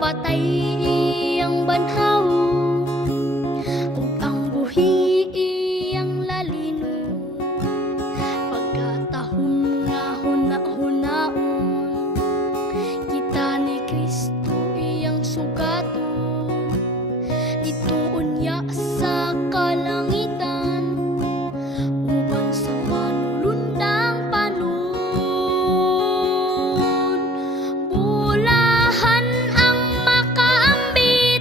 patay iyang banhaw, ug ang buhi iyang lalino. Pagkatahon nga huna-hunaon, kita ni Kristo iyang sugaton. Ditoon niya sa kalangitan, uban sa manulundang panon. Bulahan ang makaambit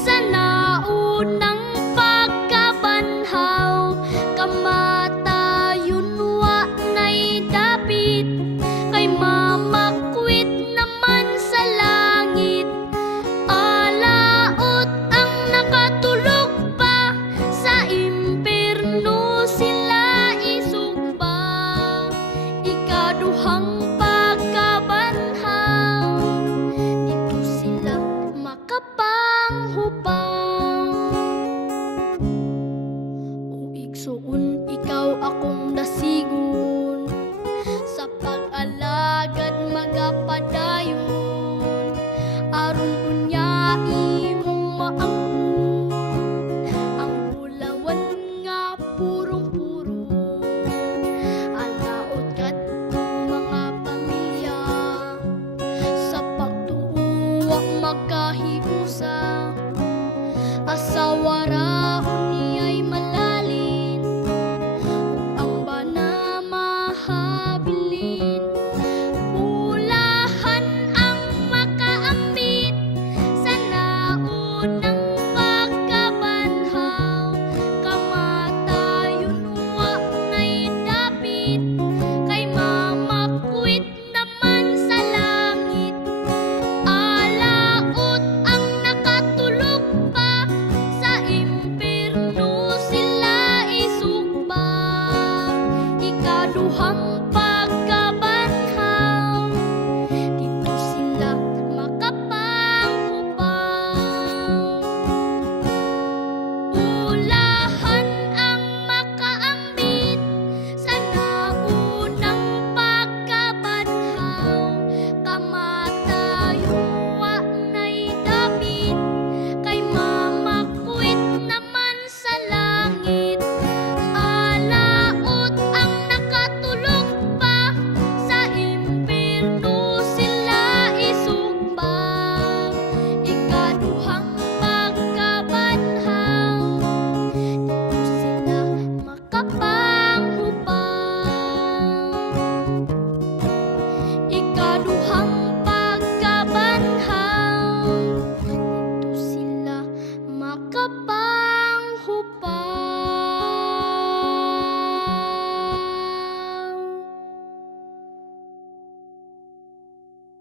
sa naunang pagkabanhaw, kamatayon wa nay dapit, kay mamakwit naman sa langit. Alaot ang nakatulog pa, sa impierno sila isugba. Ikaduhang pagkabanhaw, dito sila makapanghupang. O igsoon, ikaw akong dasigon, sa pag-alagad magapadayon. Aron unya imong maangkon ang bulawan nga purong-puro. Alaot kadtong mga pamilya, sa pagtuo wa magkahiusa, asawara